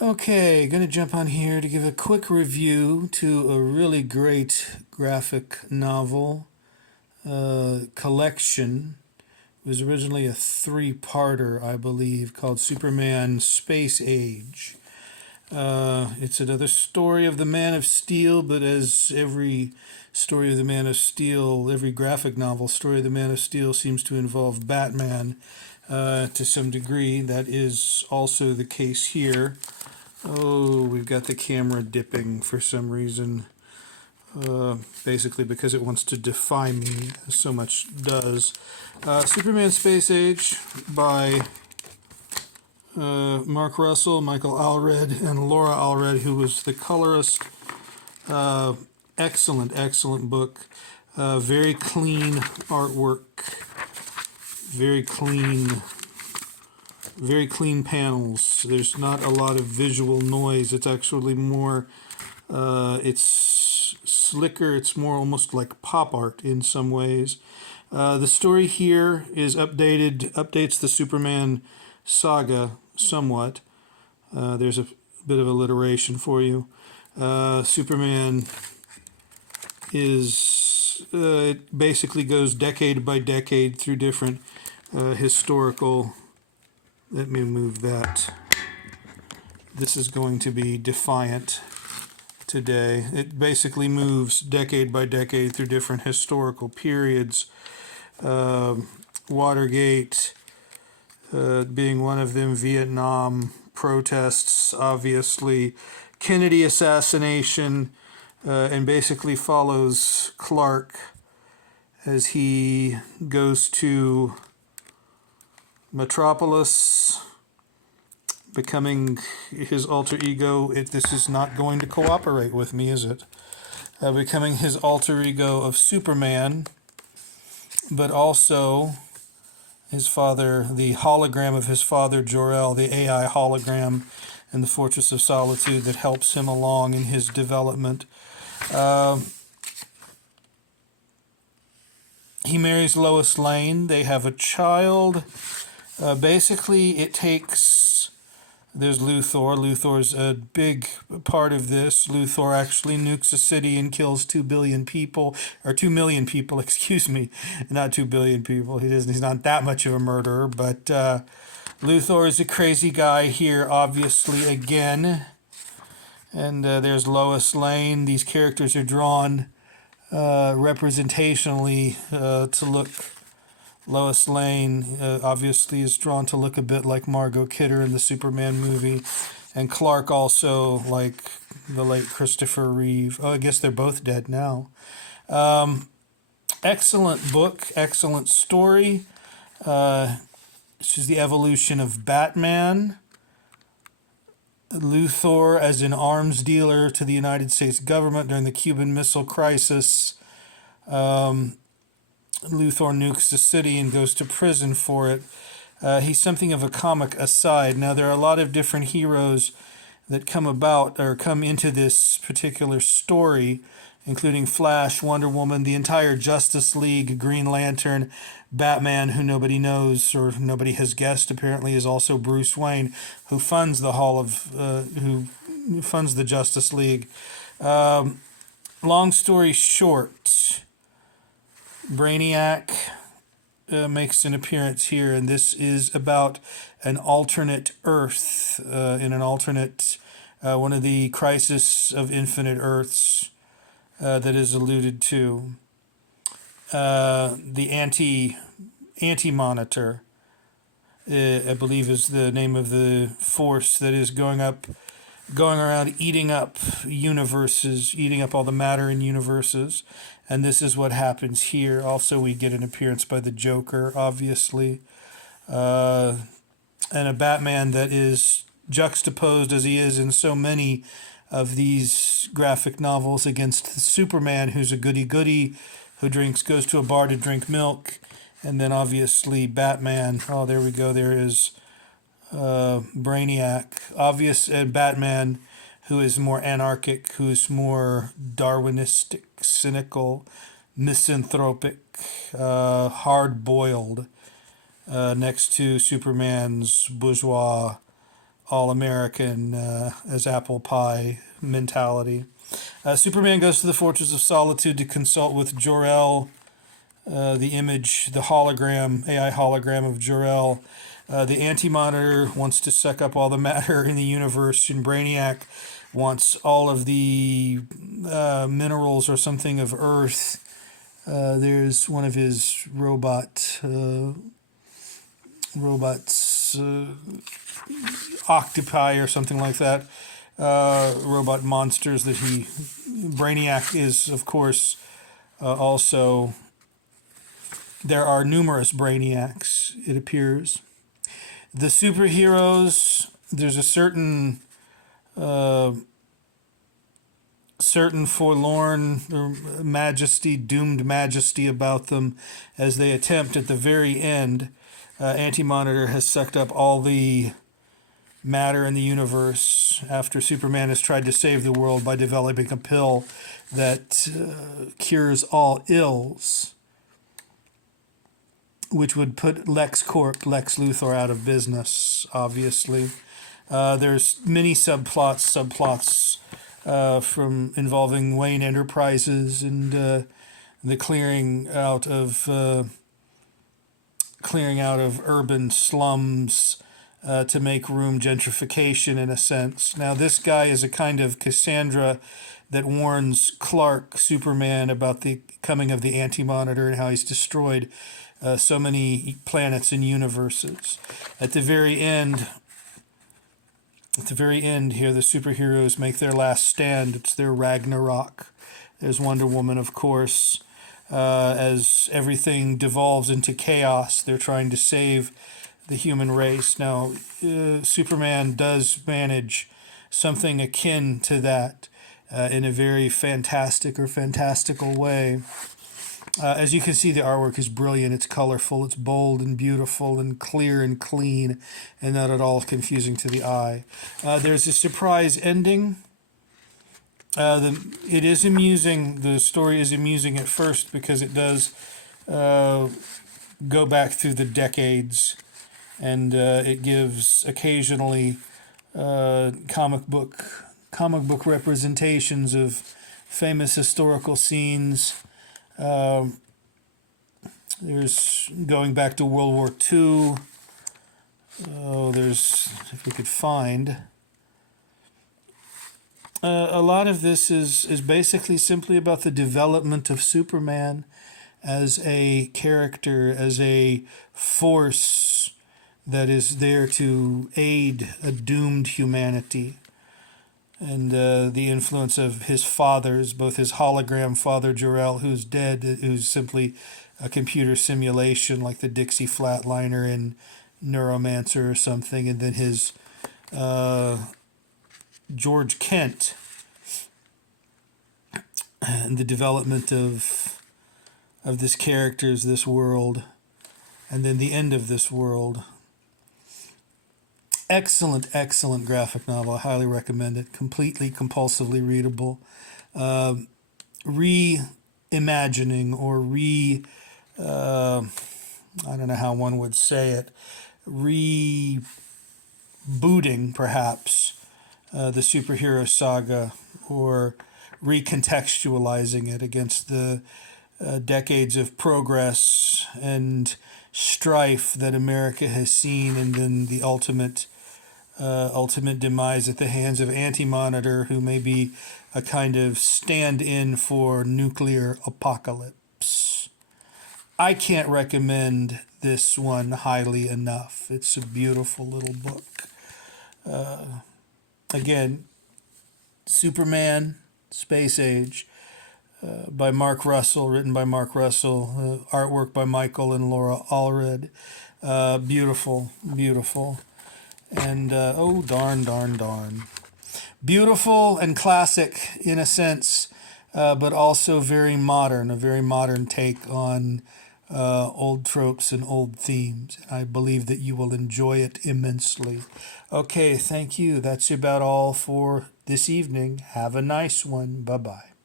Okay, going to jump on here to give a quick review to a really great graphic novel collection. It was originally a three-parter, I believe, called Superman Space Age. It's another story of the Man of Steel, but as every story of the Man of Steel, every graphic novel story of the Man of Steel seems to involve Batman to some degree. That is also the case here. Oh, we've got the camera dipping for some reason. Basically because it wants to defy me, as so much does. Superman Space Age by Mark Russell, Michael Allred, and Laura Allred, who was the colorist. Excellent book. Very clean artwork. Very clean panels. There's not a lot of visual noise. It's actually more, it's slicker. It's more almost like pop art in some ways. The story here is updates the Superman saga somewhat. There's a bit of alliteration for you. Superman is, it basically goes decade by decade through different historical. Let me move that. This is going to be defiant today. It basically moves decade by decade through different historical periods. Watergate being one of them, Vietnam protests, obviously, Kennedy assassination, and basically follows Clark as he goes to Metropolis, becoming his alter ego. This is not going to cooperate with me, is it? Becoming his alter ego of Superman, but also his father, the hologram of his father, Jor-El, the AI hologram in the Fortress of Solitude that helps him along in his development. He marries Lois Lane. They have a child. Basically, it takes... There's Luthor. Luthor's a big part of this. Luthor actually nukes a city and kills 2 billion people, or 2 million people, excuse me, not 2 billion people. He's not that much of a murderer, but Luthor is a crazy guy here, obviously, again. And there's Lois Lane. These characters are drawn representationally to look... Lois Lane obviously is drawn to look a bit like Margot Kidder in the Superman movie, and Clark also like the late Christopher Reeve. Oh, I guess they're both dead now. Excellent book, excellent story. This is the evolution of Batman. Luthor as an arms dealer to the United States government during the Cuban Missile Crisis. Luthor nukes the city and goes to prison for it. He's something of a comic aside. Now, there are a lot of different heroes that come about or come into this particular story, including Flash, Wonder Woman, the entire Justice League, Green Lantern, Batman, who nobody knows or nobody has guessed apparently is also Bruce Wayne, who funds the who funds the Justice League. Long story short, Brainiac makes an appearance here, and this is about an alternate Earth, in an alternate, one of the Crisis of Infinite Earths that is alluded to. The Anti-Monitor, I believe, is the name of the force that is going around eating up universes, eating up all the matter in universes. And this is what happens here. Also, we get an appearance by the Joker, obviously. And a Batman that is juxtaposed, as he is in so many of these graphic novels, against Superman, who's a goody-goody, who goes to a bar to drink milk. And then, obviously, Batman. Oh, there we go. There is Brainiac. And Batman, who is more anarchic, who is more Darwinistic, cynical, misanthropic, hard-boiled, next to Superman's bourgeois all American as apple pie mentality. Superman goes to the Fortress of Solitude to consult with Jor-El, the image, the hologram, AI hologram of Jor-El. The Anti-Monitor wants to suck up all the matter in the universe, and Brainiac wants all of the minerals or something of Earth. There's one of his robots, octopi or something like that, robot monsters that he. Brainiac is, of course, also. There are numerous Brainiacs, it appears. The superheroes, there's a certain forlorn majesty, doomed majesty about them as they attempt at the very end. Anti-Monitor has sucked up all the matter in the universe after Superman has tried to save the world by developing a pill that cures all ills, which would put Lex Luthor, out of business, obviously. There's many subplots from involving Wayne Enterprises and the clearing out of urban slums to make room, gentrification in a sense. Now, this guy is a kind of Cassandra that warns Clark, Superman, about the coming of the Anti-Monitor and how he's destroyed so many planets and universes. At the very end here, the superheroes make their last stand. It's their Ragnarok. There's Wonder Woman, of course. As everything devolves into chaos, they're trying to save the human race. Now, Superman does manage something akin to that in a very fantastical way. As you can see, the artwork is brilliant. It's colorful, it's bold and beautiful and clear and clean, and not at all confusing to the eye. There's a surprise ending. It is amusing. The story is amusing at first because it does go back through the decades, and it gives occasionally comic book representations of famous historical scenes. There's going back to World War II. There's, if we could find, a lot of this is basically simply about the development of Superman as a character, as a force that is there to aid a doomed humanity. And the influence of his fathers, both his hologram father, Jor-El, who's dead, who's simply a computer simulation like the Dixie Flatliner in Neuromancer or something, and then his George Kent, and the development of this character's, this world, and then the end of this world. Excellent graphic novel. I highly recommend it. Completely, compulsively readable. Reimagining or I don't know how one would say it, rebooting perhaps the superhero saga, or recontextualizing it against the decades of progress and strife that America has seen, and then the ultimate demise at the hands of Anti-Monitor, who may be a kind of stand-in for nuclear apocalypse. I can't recommend this one highly enough. It's a beautiful little book. Again, Superman, Space Age, by Mark Russell, written by Mark Russell, artwork by Michael and Laura Allred. Beautiful. And, oh, darn. Beautiful and classic in a sense, but also very modern, a very modern take on old tropes and old themes. I believe that you will enjoy it immensely. Okay, thank you. That's about all for this evening. Have a nice one. Bye-bye.